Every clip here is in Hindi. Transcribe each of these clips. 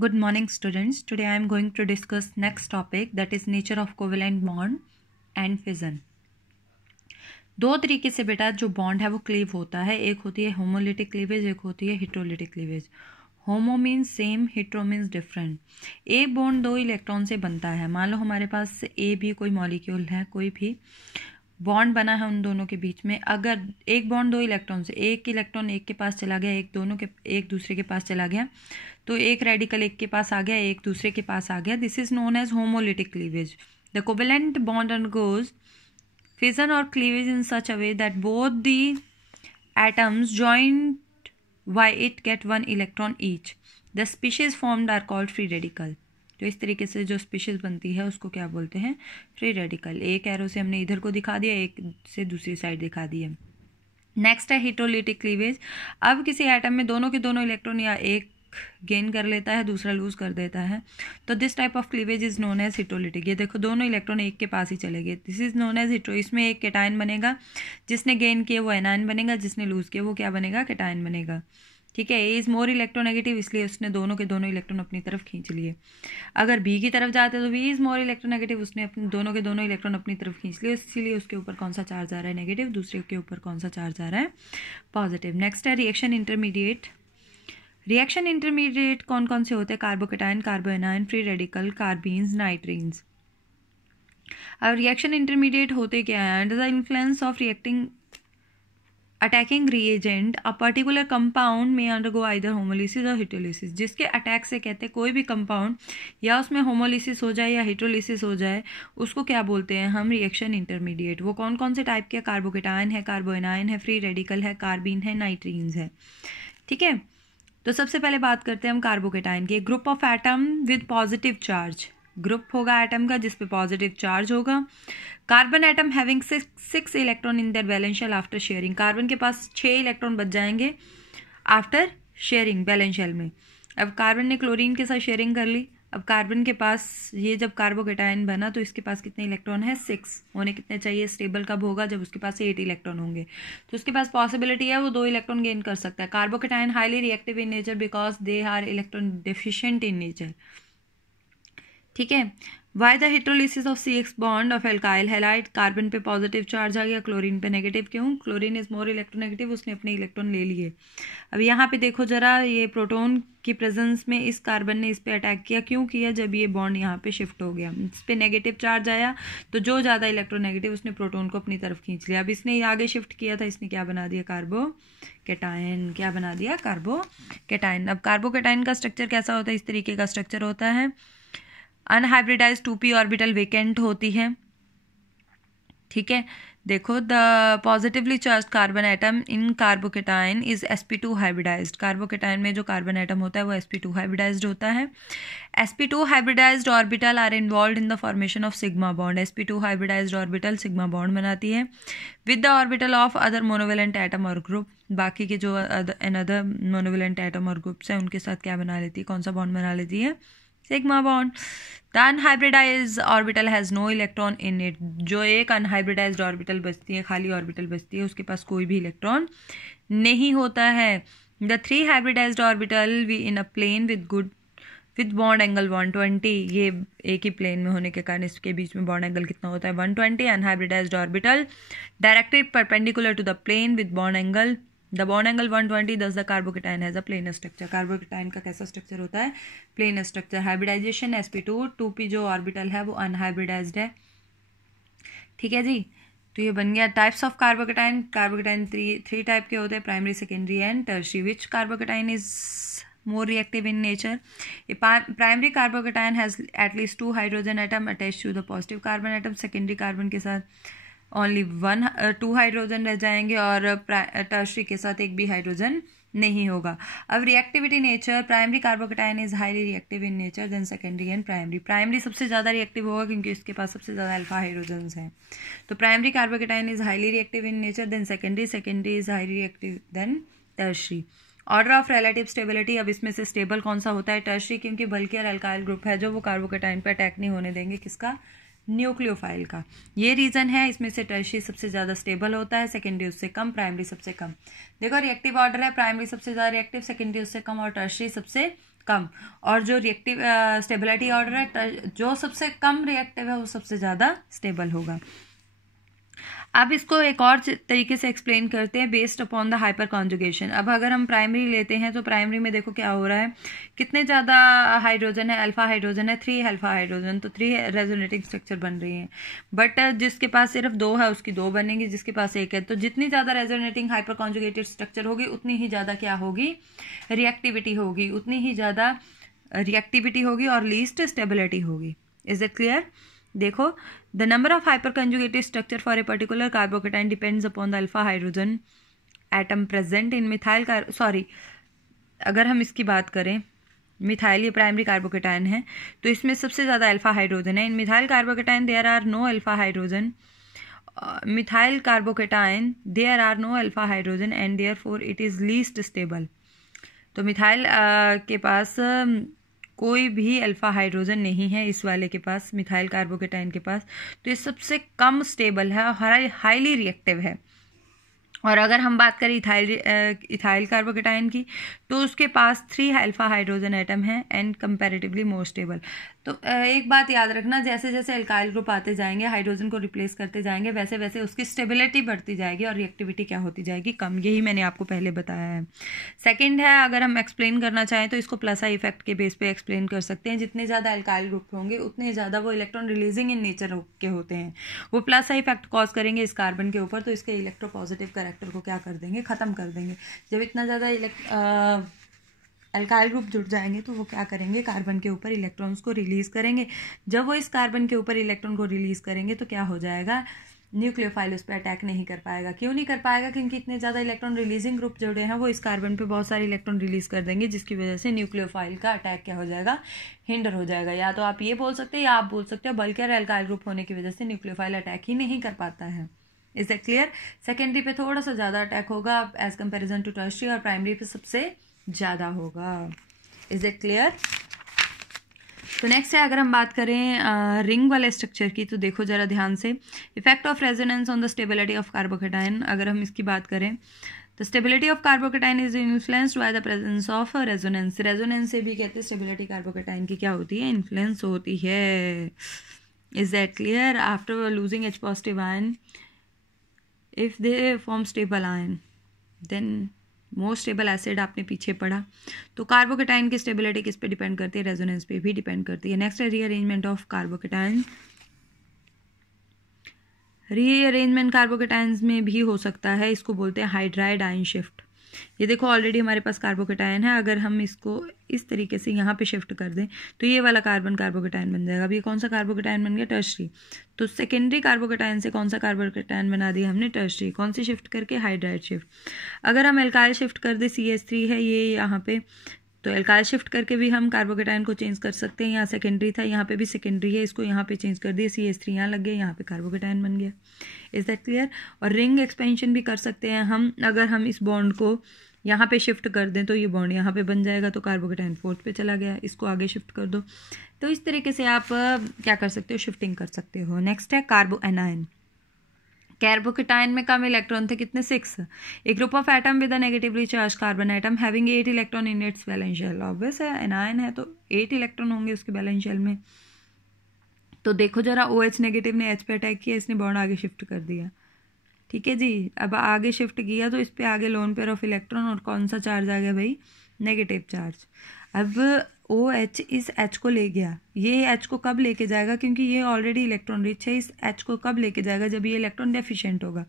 Good morning students. Today I am going to discuss next topic, that is nature of covalent bond and fission. दो तरीके से बेटा जो बॉन्ड है वो क्लीव होता है. एक होती है होमोलिटिक क्लीवेज, एक होती है हेटेरोलिटिक क्लीवेज. होमो means same, hetero means different. एक बॉन्ड दो इलेक्ट्रॉन से बनता है. मान लो हमारे पास ए भी कोई मॉलिक्यूल है, कोई भी बॉन्ड बना है उन दोनों के बीच में. अगर एक बॉन्ड दो इलेक्ट्रॉन से, एक इलेक्ट्रॉन एक के पास चला गया, एक दूसरे के पास चला गया, तो एक रेडिकल एक के पास आ गया, एक दूसरे के पास आ गया. This is known as homolytic cleavage. The covalent bond undergoes fission or cleavage in such a way that both the atoms joined by it get one electron each. The species formed are called free radical. तो इस तरीके से जो स्पीशीज बनती है उसको क्या बोलते हैं? Free radical. एक एरो से हमने इधर को दिखा दिया, एक से दूसरी साइड दिखा दी है. नेक्स्ट है हेटेरोलिटिक क्लीवेज. अब किसी एटम में दोनों के दोनों इलेक्ट्रॉन या एक गेन कर लेता है, दूसरा लूज कर देता है, तो this type of cleavage is known as heterolytic. ये देखो दोनों इलेक्ट्रॉन एक के पास ही चले गए. This is known as hetero. इसमें एक कैटायन बनेगा, जिसने गेन किया वो एनायन बनेगा, जिसने लूज किया वो क्या बनेगा? कैटायन बनेगा. ठीक है. ए इज मोर इलेक्ट्रोनेगेटिव, इसलिए उसने दोनों के दोनों इलेक्ट्रॉन अपनी तरफ खींच लिए. अगर बी की तरफ जाते तो बी इज मोर इलेक्ट्रोनेगेटिव, उसने अपने दोनों के दोनों इलेक्ट्रॉन अपनी तरफ खींच लिए, इसीलिए उसके ऊपर कौन सा चार्ज आ रहा है? नेगेटिव. दूसरे के ऊपर कौन सा चार्ज आ रहा है? पॉजिटिव. नेक्स्ट है रिएक्शन इंटरमीडिएट. रिएक्शन इंटरमीडिएट कौन कौन से होते हैं? Carbocation, carbanion, free radical, carbenes, nitrenes. अब रिएक्शन इंटरमीडिएट होते क्या है? Under the influence of reacting attacking reagent a particular compound में अंडरगो आइदर होमोलिसिस और हेटेरोलिसिस. जिसके अटैक से कहते हैं कोई भी कंपाउंड या उसमें होमोलिसिस हो जाए या हेटेरोलिसिस हो जाए, उसको क्या बोलते हैं हम? Reaction intermediate. वो कौन कौन से टाइप के? कार्बोकेटाइन है, कार्बोएनाइन है, फ्री रेडिकल है, कार्बीन है, नाइट्रीन्स है. ठीक है. तो सबसे पहले बात करते हैं हम कार्बोकेटाइन की. Group of atom with positive charge. Group होगा एटम का जिस पे पॉजिटिव चार्ज होगा. Carbon atom having 6 electron in their valence shell after sharing. Carbon के पास 6 इलेक्ट्रॉन बच जाएंगे आफ्टर शेयरिंग वैलेंस शेल में. अब कार्बन ने क्लोरीन के साथ शेयरिंग कर ली. अब कार्बन के पास, ये जब कार्बोकेटाइन बना तो इसके पास कितने इलेक्ट्रॉन है? 6. होने कितने चाहिए? स्टेबल कब होगा? जब उसके पास 8 इलेक्ट्रॉन होंगे. तो उसके पास पॉसिबिलिटी है वो 2 इलेक्ट्रॉन गेन कर सकता है. Carbocation highly reactive in nature because they are electron deficient in nature. ठीक है. Via the heterolysis of CX bond of alkyl halide. Carbon पे पॉजिटिव चार्ज आ गया, क्लोरीन पे नेगेटिव. क्यों? क्लोरीन इज मोर इलेक्ट्रोनेगेटिव, उसने अपने इलेक्ट्रॉन ले लिए. अब यहाँ पे देखो जरा, ये प्रोटॉन की प्रेजेंस में इस कार्बन ने इस पे अटैक किया. क्यों किया? जब ये बॉन्ड यहाँ पे शिफ्ट हो गया, इस पे नेगेटिव चार्ज आया, तो जो ज़्यादा इलेक्ट्रोनेगेटिव उसने प्रोटॉन को अपनी तरफ खींच लिया. अब इसने आगे शिफ्ट किया था, इसने क्या बना दिया? कार्बोकेटाइन. क्या बना दिया? कार्बोकेटाइन. अब कार्बोकेटाइन का स्ट्रक्चर कैसा होता है? इस तरीके का स्ट्रक्चर होता है. अनहाइब्रिडाइज्ड 2p ऑर्बिटल वेकेंट होती है. ठीक है. देखो, the positively charge carbon atom in carbocation is sp2 hybridised. Carbocation में जो कार्बन एटम होता है वो sp2 हाइब्रिडाइज्ड होता है. sp2 hybridised orbital are involve in the formation of sigma bond. sp2 hybridised orbital sigma bond बनाती है with the orbital of other monovalent atom और ग्रुप. बाकी के जो अनदर मोनोवेलेंट एटम और ग्रुप्स हैं उनके साथ क्या बना लेती है? कौन सा बॉन्ड बना लेती है? Sigma bond. The unhybridised orbital has no electron in it. जो एक अनहाइब्रिडाइज्ड ऑर्बिटल बचती है, खाली ऑर्बिटल बचती है, उसके पास कोई भी इलेक्ट्रॉन नहीं होता है. The 3 hybridised orbital we in a plane with bond angle 120. ये एक ही प्लेन में होने के कारण इसके बीच में बॉन्ड एंगल कितना होता है? 120. Unhybridised orbital directed perpendicular to the plane with bond angle. The bond angle 120. Thus the carbocation has a plane structure. Carbocation का कैसा स्ट्रक्चर होता है? Plane structure. Hybridisation sp2. 2p जो ऑर्बिटल है वो अनहाइब्रिडाइज्ड है. ठीक है जी. तो ये बन गया types of carbocation. Carbocation 3 type के होते हैं, primary, secondary and tertiary. Which carbocation is more reactive in nature? A primary carbocation has at least 2 hydrogen atom attached to the positive carbon atom. secondary carbon के साथ only 2 हाइड्रोजन रह जाएंगे और टर्शरी के साथ एक भी हाइड्रोजन नहीं होगा. अब reactivity nature. Primary carbocation is highly reactive in nature than secondary and primary. Primary सबसे ज़्यादा रिएक्टिव होगा क्योंकि इसके पास सबसे ज़्यादा अल्फा हाइड्रोजन्स हैं. तो primary carbocation is highly reactive in nature than secondary is highly reactive than tertiary. Order of relative stability. अब इसमें से स्टेबल कौन सा होता है? टर्शरी, क्योंकि बल्कि और अल्काइल ग्रुप है जो वो कार्बोकेटाइन पे अटैक नहीं होने देंगे. किसका? न्यूक्लियोफाइल का. ये रीजन है. इसमें से टर्शरी सबसे ज़्यादा स्टेबल होता है, सेकेंडरी उससे कम, प्राइमरी सबसे कम. देखो रिएक्टिव ऑर्डर है, प्राइमरी सबसे ज़्यादा रिएक्टिव, सेकेंडरी उससे कम और टर्शरी सबसे कम, और जो रिएक्टिव स्टेबिलिटी ऑर्डर है, जो सबसे कम रिएक्टिव है वो सबसे ज़्यादा स्टेबल होगा। अब इसको एक और तरीके से एक्सप्लेन करते हैं based upon the hyper conjugation. अब अगर हम प्राइमरी लेते हैं तो प्राइमरी में देखो क्या हो रहा है, कितने ज़्यादा हाइड्रोजन है, अल्फा हाइड्रोजन है, 3 अल्फा हाइड्रोजन, तो 3 रेजोनेटिंग स्ट्रक्चर बन रही है। बट जिसके पास सिर्फ 2 है उसकी 2 बनेगी, जिसके पास 1 है, तो जितनी ज़्यादा रेजोनेटिंग हाइपर कॉन्जुगेटेड स्ट्रक्चर होगी उतनी ही ज़्यादा क्या होगी, रिएक्टिविटी होगी, उतनी ही ज़्यादा रिएक्टिविटी होगी और लीस्ट स्टेबिलिटी होगी। Is it clear? देखो, the number of hyper conjugated structure for a particular carbocation depends upon the alpha hydrogen atom present in methyl अगर हम इसकी बात करें, मिथाइल ये प्राइमरी कार्बोकेटाइन है, तो इसमें सबसे ज़्यादा अल्फा हाइड्रोजन है। In methyl carbocation there are no alpha hydrogen, methyl carbocation there are no alpha hydrogen and therefore it is least stable. तो मिथाइल के पास कोई भी अल्फा हाइड्रोजन नहीं है, इस वाले के पास, मिथाइल कार्बोकेटाइन के पास, तो ये सबसे कम स्टेबल है और हाईली रिएक्टिव है। और अगर हम बात करें इथाइल कार्बोकेटाइन की, तो उसके पास 3 अल्फा हाइड्रोजन एटम है एंड कंपैरेटिवली मोर स्टेबल। तो एक बात याद रखना, जैसे जैसे अल्काइल ग्रुप आते जाएंगे, हाइड्रोजन को रिप्लेस करते जाएंगे, वैसे वैसे उसकी स्टेबिलिटी बढ़ती जाएगी और रिएक्टिविटी क्या होती जाएगी, कम। यही मैंने आपको पहले बताया है। सेकेंड है, अगर हम एक्सप्लेन करना चाहें तो इसको प्लस आई इफेक्ट के बेस पे एक्सप्लेन कर सकते हैं। जितने ज़्यादा अल्काइल ग्रुप होंगे उतने ज़्यादा वो इलेक्ट्रॉन रिलीजिंग इन नेचर के होते हैं, वो प्लस आई इफेक्ट कॉज करेंगे इस कार्बन के ऊपर, तो इसके इलेक्ट्रोपॉजिटिव कैरेक्टर को क्या कर देंगे, ख़त्म कर देंगे। जब इतना ज़्यादा अल्काइल ग्रुप जुड़ जाएंगे तो वो क्या करेंगे, कार्बन के ऊपर इलेक्ट्रॉन्स को रिलीज करेंगे। जब वो इस कार्बन के ऊपर इलेक्ट्रॉन को रिलीज करेंगे तो क्या हो जाएगा, न्यूक्लियोफाइल उस पर अटैक नहीं कर पाएगा। क्यों नहीं कर पाएगा? क्योंकि इतने ज़्यादा इलेक्ट्रॉन रिलीजिंग ग्रुप जुड़े हैं, वो इस कार्बन पे बहुत सारे इलेक्ट्रॉन रिलीज कर देंगे, जिसकी वजह से न्यूक्लियोफाइल का अटैक क्या हो जाएगा, हिंडर हो जाएगा। या तो आप ये बोल सकते हैं या आप बोल सकते हो बल्कि अल्काइल ग्रुप होने की वजह से न्यूक्लियोफाइल अटैक ही नहीं कर पाता है। Is that clear? सेकेंडरी पे थोड़ा सा ज़्यादा अटैक होगा एज कंपेरिजन टू टर्शियरी, और प्राइमरी पे सबसे ज़्यादा होगा। Is it clear? तो नेक्स्ट है, अगर हम बात करें रिंग वाले स्ट्रक्चर की, तो देखो जरा ध्यान से, effect of resonance on the stability of carbocation. अगर हम इसकी बात करें तो stability of carbocation is influenced by the presence of resonance. Resonance से भी कहते हैं स्टेबिलिटी कार्बोकेटाइन की क्या होती है, इन्फ्लुएंस होती है। Is that clear? After losing H positive ion, if they form stable ion, then most stable acid आपने पीछे पढ़ा। तो कार्बोकेटाइन की स्टेबिलिटी किस पे डिपेंड करती है, रेजोनेंस पे भी डिपेंड करती है। नेक्स्ट है रीअरेंजमेंट ऑफ कार्बोकेटाइन। रीअरेंजमेंट कार्बोकेटाइन्स में भी हो सकता है, इसको बोलते हैं हाइड्राइड आयन शिफ्ट। ये देखो ऑलरेडी हमारे पास कार्बोकेटाइन है, अगर हम इसको इस तरीके से यहाँ पे शिफ्ट कर दें तो ये वाला कार्बन कार्बोकेटाइन बन जाएगा। अब ये कौन सा कार्बोकेटाइन बन गया, टर्शरी। तो सेकेंडरी कार्बोकेटाइन से कौन सा कार्बोकेटाइन बना दिया हमने, टर्शरी। कौन सी शिफ्ट करके, हाइड्राइड शिफ्ट। अगर हम एल्काइल शिफ्ट कर दे, CH3 है ये यहाँ पे, तो एल्काइल शिफ्ट करके भी हम कार्बोकेटाइन को चेंज कर सकते हैं। यहाँ सेकेंडरी था, यहाँ पे भी सेकेंडरी है, इसको यहाँ पे चेंज कर दिया, CH3 यहाँ लग गया, यहाँ पे कार्बोकेटाइन बन गया। Is that clear? और रिंग एक्सपेंशन भी कर सकते हैं हम, अगर हम इस बॉन्ड को यहाँ पे शिफ्ट कर दें तो ये बॉन्ड यहाँ पे बन जाएगा, तो कार्बोकेटाइन 4th पे चला गया, इसको आगे शिफ्ट कर दो। तो इस तरीके से आप क्या कर सकते हो, शिफ्टिंग कर सकते हो। नेक्स्ट है कार्बो एनायन। कार्बोकेटाइन में कम इलेक्ट्रॉन थे, कितने, 6। A group of atom with a negatively charged carbon atom having 8 electron in its valence shell. Obvious है, एनायन है तो 8 इलेक्ट्रॉन होंगे उसके वैलेंस शेल में। तो देखो जरा, OH नेगेटिव ने H पे अटैक किया, इसने बॉन्ड आगे शिफ्ट कर दिया। ठीक है जी, अब आगे शिफ्ट किया तो इस पे आगे लोन पेयर ऑफ इलेक्ट्रॉन, और कौन सा चार्ज आ गया भाई, नेगेटिव चार्ज। अब OH इस H को ले गया, ये H को कब लेके जाएगा, क्योंकि ये ऑलरेडी इलेक्ट्रॉन रिच है, इस H को कब लेके जाएगा, जब ये इलेक्ट्रॉन डेफिशिएंट होगा।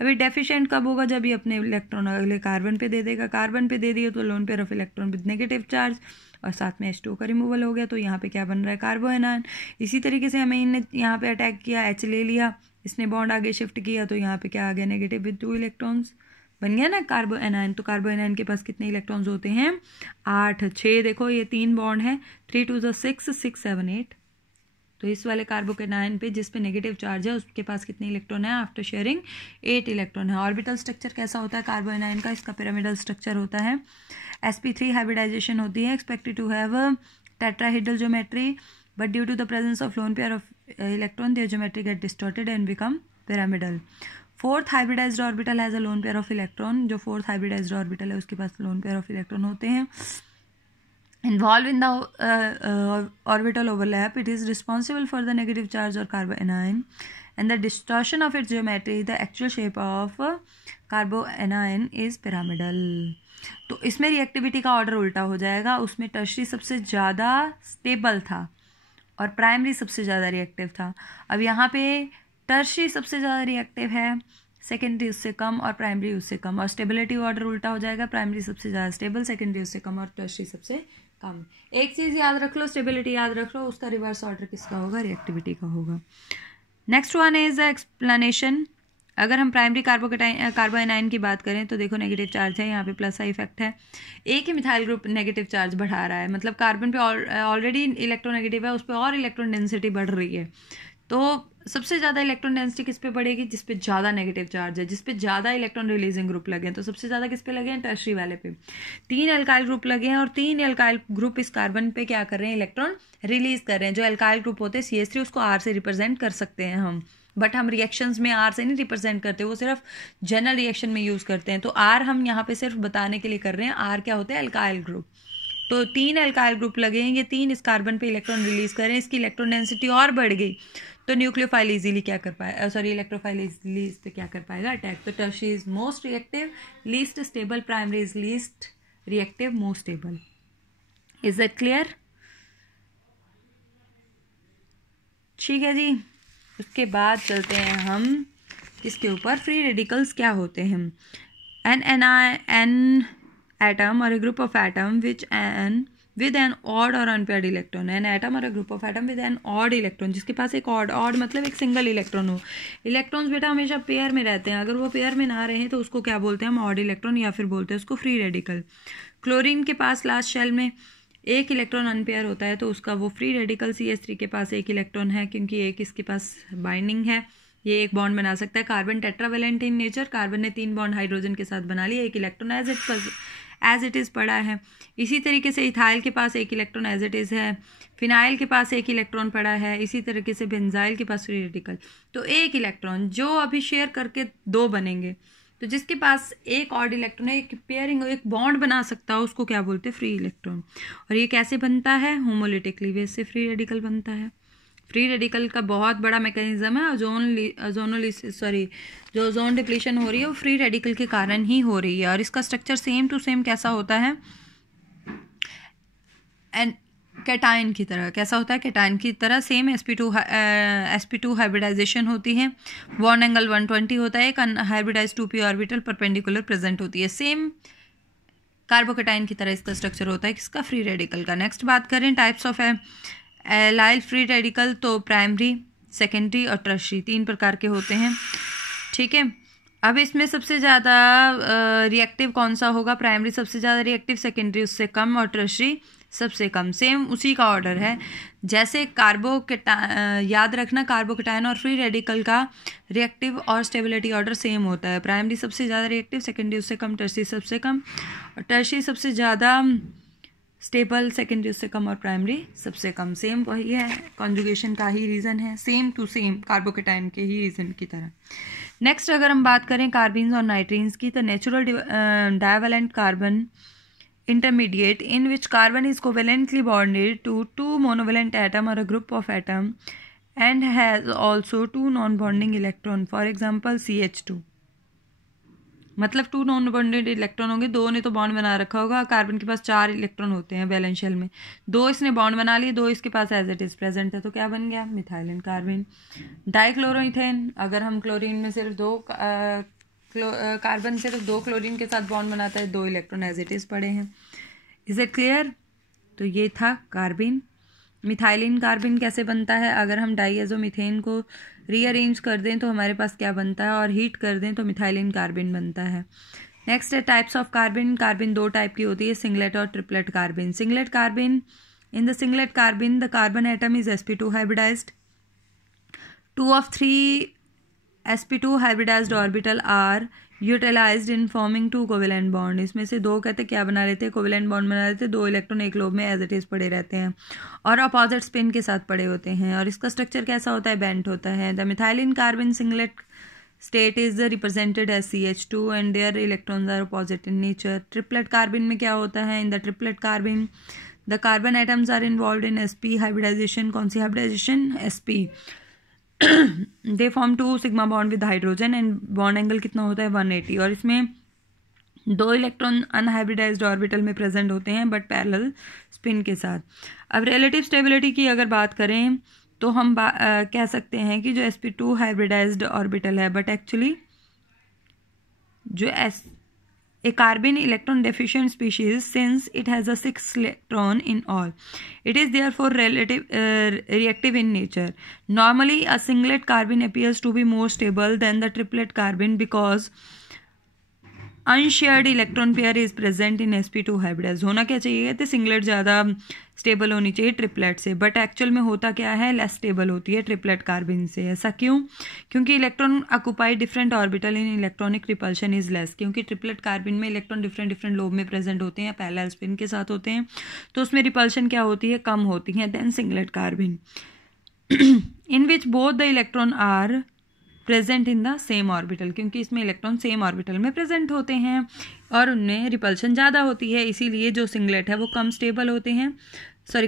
अभी डेफिशिएंट कब होगा, जब ये अपने इलेक्ट्रॉन अगले कार्बन पे दे देगा। कार्बन पे दे दिए तो loan pair of electron with negative charge, और साथ में H2 का रिमूवल हो गया, तो यहाँ पे क्या बन रहा है, कार्बो एनायन। इसी तरीके से हमें इनने यहाँ पे अटैक किया, H ले लिया, इसने बॉन्ड आगे शिफ्ट किया, तो यहाँ पे क्या आ गया, नेगेटिव विद 2 इलेक्ट्रॉन्स, बन गया ना कार्बो एनायन। तो कार्बो एनायन के पास कितने इलेक्ट्रॉन्स होते हैं, 8। 6 देखो, ये 3 बॉन्ड है, 3 2 6, 6 7 8। तो इस वाले कार्बोकेटाइन पे जिस पे नेगेटिव चार्ज है उसके पास कितने इलेक्ट्रॉन है, आफ्टर शेयरिंग 8 इलेक्ट्रॉन है। ऑर्बिटल स्ट्रक्चर कैसा होता है कार्बो एनायन का, इसका पिरामिडल स्ट्रक्चर होता है। sp3 हाइब्रिडाइजेशन होती है, expected to have tetrahedral geometry, but due to the presence of lone pair of electron their geometry get distorted and become pyramidal. 4th hybridized orbital has a lone pair of electron. जो 4th हाइब्रिडाइज्ड ऑर्बिटल है उसके पास लोन पेयर ऑफ इलेक्ट्रॉन होते हैं। involved in the orbital overlap. It is responsible for the negative charge or carbanion and the distortion of its geometry. The actual shape of carbanion is pyramidal. तो इसमें रिएक्टिविटी का ऑर्डर उल्टा हो जाएगा. उसमें टर्शरी सबसे ज़्यादा स्टेबल था और प्राइमरी सबसे ज़्यादा रिएक्टिव था. अब यहाँ पे टर्शरी सबसे ज़्यादा रिएक्टिव है, सेकेंडरी उससे कम और प्राइमरी उससे कम, और स्टेबिलिटी ऑर्डर उल्टा हो जाएगा. प्राइमरी सबसे ज़्यादा स्टेबल, सेकेंडरी उससे कम और टर्शरी सबसे कम. एक चीज़ याद रख लो, स्टेबिलिटी याद रख लो, उसका रिवर्स ऑर्डर किसका होगा? रिएक्टिविटी का होगा. Next one is the explanation. अगर हम प्राइमरी कार्बोनाइन की बात करें तो देखो नेगेटिव चार्ज है, यहाँ पे प्लस का इफेक्ट है. एक ही मिथाइल ग्रुप नेगेटिव चार्ज बढ़ा रहा है, मतलब कार्बन पे ऑलरेडी इलेक्ट्रोनेगेटिव है, उस पर और इलेक्ट्रॉन डेंसिटी बढ़ रही है. तो सबसे ज़्यादा इलेक्ट्रॉन डेंसिटी किस पे बढ़ेगी? जिस पे ज़्यादा नेगेटिव चार्ज है, जिस पे ज़्यादा इलेक्ट्रॉन रिलीजिंग ग्रुप लगे हैं. तो सबसे ज़्यादा किस पे लगे हैं? टर्शरी वाले पे. 3 एल्काइल ग्रुप लगे हैं और 3 एल्काइल ग्रुप इस कार्बन पे क्या कर रहे हैं? इलेक्ट्रॉन रिलीज कर रहे हैं. जो एल्काइल ग्रुप होते हैं CH3 उसको R से रिप्रेजेंट कर सकते हैं हम, बट हम रिएक्शंस में R से नहीं रिप्रेजेंट करते, वो सिर्फ जनरल रिएक्शन में यूज़ करते हैं. तो R हम यहाँ पे सिर्फ बताने के लिए कर रहे हैं. R क्या होते हैं? Alkyl group. तो 3 एल्काइल ग्रुप लगे हैं, ये 3 इस कार्बन पे इलेक्ट्रॉन रिलीज कर रहे हैं, इसकी इलेक्ट्रॉन डेंसिटी और बढ़ गई तो न्यूक्लियोफाइल इजीली क्या कर पाएगा? सॉरी, इलेक्ट्रोफाइल इजीली इस पे क्या कर पाएगा? अटैक. तो tertiary is most reactive, least stable. Primary is least reactive, most stable. Is that clear? ठीक है जी. उसके बाद चलते हैं हम इसके ऊपर. फ्री रेडिकल्स क्या होते हैं? एन एटम और a group of atom with an odd or unpaired electron. An atom or a group of atom with an odd electron, जिसके पास एक odd मतलब एक सिंगल इलेक्ट्रॉन हो. इलेक्ट्रॉन्स बेटा हमेशा पेयर में रहते हैं, अगर वो पेयर में ना रहे तो उसको क्या बोलते हैं हम? ऑड इलेक्ट्रॉन, या फिर बोलते हैं उसको फ्री रेडिकल. क्लोरीन के पास लास्ट शेल में एक इलेक्ट्रॉन अनपेयर होता है तो उसका वो फ्री रेडिकल. CH3 के पास एक इलेक्ट्रॉन है क्योंकि एक इसके पास बाइंडिंग है, ये एक बॉन्ड बना सकता है. Carbon tetravalent in nature, carbon ने 3 बॉन्ड हाइड्रोजन के साथ बना लिया, एक इलेक्ट्रॉन एज इट इज़ पड़ा है. इसी तरीके से इथाइल के पास एक इलेक्ट्रॉन एज इट इज़ है, फिनाइल के पास एक इलेक्ट्रॉन पड़ा है, इसी तरीके से बेंजाइल के पास फ्री रेडिकल. तो एक इलेक्ट्रॉन जो अभी शेयर करके 2 बनेंगे, तो जिसके पास एक ऑड इलेक्ट्रॉन है, एक पेयरिंग, एक बॉन्ड बना सकता है, उसको क्या बोलते हैं? Free electron. और ये कैसे बनता है? होमोलिटिक क्लीवेज से फ्री रेडिकल बनता है. फ्री रेडिकल का बहुत बड़ा मैकेनिज्म है. जो ओजोन डिप्लीशन हो रही है वो फ्री रेडिकल के कारण ही हो रही है. और इसका स्ट्रक्चर सेम टू सेम कैसा होता है? एंड कैटायन की तरह. कैसा होता है? कैटायन की तरह सेम. sp2 हाइब्रिडाइजेशन होती है, बॉन्ड एंगल 120 होता है, एक hybridise 2p orbital perpendicular present होती है. सेम कार्बोकेटाइन की तरह इसका स्ट्रक्चर होता है किसका? फ्री रेडिकल का. नेक्स्ट बात करें types of allyl free radical, तो प्राइमरी, सेकेंडरी और टर्शरी 3 प्रकार के होते हैं. ठीक है. अब इसमें सबसे ज़्यादा रिएक्टिव कौन सा होगा? प्राइमरी सबसे ज़्यादा रिएक्टिव, सेकेंडरी उससे कम और टर्शरी सबसे कम. सेम उसी का ऑर्डर है जैसे याद रखना कार्बोकेटायन और फ्री रेडिकल का रिएक्टिव और स्टेबिलिटी ऑर्डर सेम होता है. प्राइमरी सबसे ज़्यादा रिएक्टिव, सेकेंडरी उससे कम, टर्शरी सबसे कम, और टर्शरी सबसे ज़्यादा स्टेबल, सेकेंडरी उससे कम और प्राइमरी सबसे कम. सेम वही है, कॉन्जुगेशन का ही रीज़न है, सेम टू सेम कार्बोकेटाइन के ही रीज़न की तरह. नेक्स्ट अगर हम बात करें कार्बीन्स और नाइट्रीन्स की, तो natural divalent carbon intermediate in which carbon is covalently bonded to 2 monovalent atom or a group of atom and has also 2 non-bonding electron, for example CH2. मतलब 2 नॉन बॉन्डेड इलेक्ट्रॉन होंगे, 2 ने तो बॉन्ड बना रखा होगा. कार्बन के पास 4 इलेक्ट्रॉन होते हैं वैलेंस शेल में, 2 इसने बॉन्ड बना लिए, 2 इसके पास एज इट इज प्रेजेंट है, तो क्या बन गया? Methylene carbon. डाइक्लोरोइथेन, अगर हम क्लोरीन में सिर्फ 2 कार्बन सिर्फ 2 क्लोरीन के साथ बॉन्ड बनाता है, 2 इलेक्ट्रॉन एज इट इज पड़े हैं. Is it clear? तो ये था कार्बिन. मिथाइलिन कार्बिन कैसे बनता है? अगर हम डाइएजोमीथेन को रीअरेंज कर दें तो हमारे पास क्या बनता है, और हीट कर दें तो मिथाइलिन कार्बिन बनता है. नेक्स्ट है types of carbene. Carbene 2 type की होती है, सिंगलेट और triplet carbene. Singlet carbene, in the singlet carbene the carbon atom is sp2 hybridized. 2 of 3 sp2 hybridized orbital are utilized in forming 2 covalent bond. इसमें से 2 कहते क्या बना लेते हैं? कोवेलेंट बॉन्ड बना लेते हैं. 2 इलेक्ट्रॉन एक लोब में एज इट इज पड़े रहते हैं और अपोजिट स्पिन के साथ पड़े होते हैं. और इसका स्ट्रक्चर कैसा होता है? बेंट होता है. The methylene carbon singlet state is represented as CH2 and their electrons are opposite in nature. Triplet carbene में क्या होता है? In the triplet carbene the carbon atoms are involve in sp hybridisation. कौन सी hybridisation? sp. They form 2 sigma bond with hydrogen and bond angle कितना होता है? 180. और इसमें 2 इलेक्ट्रॉन अनहाइब्रिडाइज्ड ऑर्बिटल में प्रेजेंट होते हैं बट पैरेलल स्पिन के साथ. अब रिलेटिव स्टेबिलिटी की अगर बात करें तो हम कह सकते हैं कि जो sp2 हाइब्रिडाइज्ड ऑर्बिटल है बट एक्चुअली जो a carbon electron deficient species since it has a 6 electron in all. It is therefore reactive in nature. Normally a singlet carbon appears to be more stable than the triplet carbon because unshared electron pair is present in sp2 hybridize. होना क्या चाहिए? तो सिंगलेट ज़्यादा स्टेबल होनी चाहिए ट्रिपलेट से, बट एक्चुअल में होता क्या है? लेस स्टेबल होती है ट्रिपलेट कार्बन से. ऐसा क्यों? क्योंकि electron occupy different orbital in electronic repulsion is less. क्योंकि ट्रिपलेट कार्बन में इलेक्ट्रॉन डिफरेंट लोब में प्रेजेंट होते हैं, पैरेलल स्पिन के साथ होते हैं, तो उसमें रिपल्शन क्या होती है? कम होती है then singlet carbon in which both the electron are present in the same orbital. क्योंकि इसमें इलेक्ट्रॉन सेम ऑर्बिटल में प्रेजेंट होते हैं और उनमें रिपल्शन ज़्यादा होती है, इसीलिए जो सिंगलेट है वो कम स्टेबल होते हैं,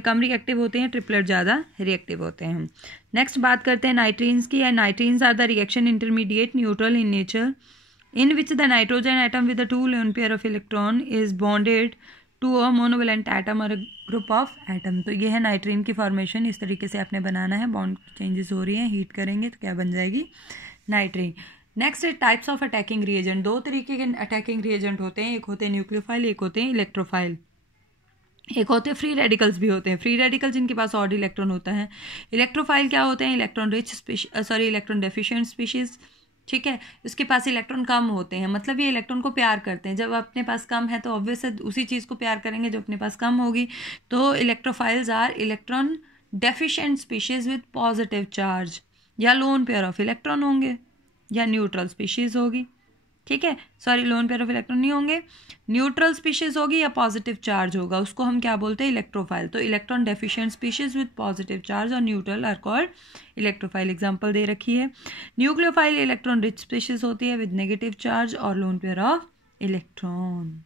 कम रिएक्टिव होते हैं, ट्रिपलेट ज़्यादा रिएक्टिव होते हैं. नेक्स्ट बात करते हैं नाइट्रीन्स की. And nitrenes are the reaction intermediate neutral in nature in which the nitrogen atom with the 2 lone pair of electron is bonded to a monovalent atom और ग्रुप ऑफ एटम. तो ये है नाइट्रीन की फॉर्मेशन. इस तरीके से आपने बनाना है. बॉन्ड चेंजेस हो रही हैं, हीट करेंगे तो क्या बन जाएगी? नाइट्रीन. नेक्स्ट है टाइप्स ऑफ अटैकिंग रिएजेंट. 2 तरीके के अटैकिंग रिएजेंट होते हैं. एक होते हैं न्यूक्लियोफाइल, एक होते हैं इलेक्ट्रोफाइल. एक होते हैं फ्री रेडिकल्स भी होते हैं. फ्री रेडिकल जिनके पास ऑड इलेक्ट्रॉन होता है. इलेक्ट्रोफाइल क्या होते हैं? Electron electron deficient species. ठीक है, उसके पास इलेक्ट्रॉन कम होते हैं, मतलब ये इलेक्ट्रॉन को प्यार करते हैं. जब अपने पास कम है तो ऑब्वियस है उसी चीज़ को प्यार करेंगे जो अपने पास कम होगी. तो electrophiles are electron deficient species with positive charge. या लोन पेयर ऑफ इलेक्ट्रॉन होंगे या न्यूट्रल स्पीशीज होगी. ठीक है, लोन पेयर ऑफ इलेक्ट्रॉन नहीं होंगे, न्यूट्रल स्पीशीज होगी या पॉजिटिव चार्ज होगा, उसको हम क्या बोलते हैं? इलेक्ट्रोफाइल. तो electron deficient species with positive charge और neutral are called electrophile. Example दे रखी है. न्यूक्लियोफाइल इलेक्ट्रॉन रिच स्पीशीज होती है विद नेगेटिव चार्ज और लोन पेयर ऑफ इलेक्ट्रॉन.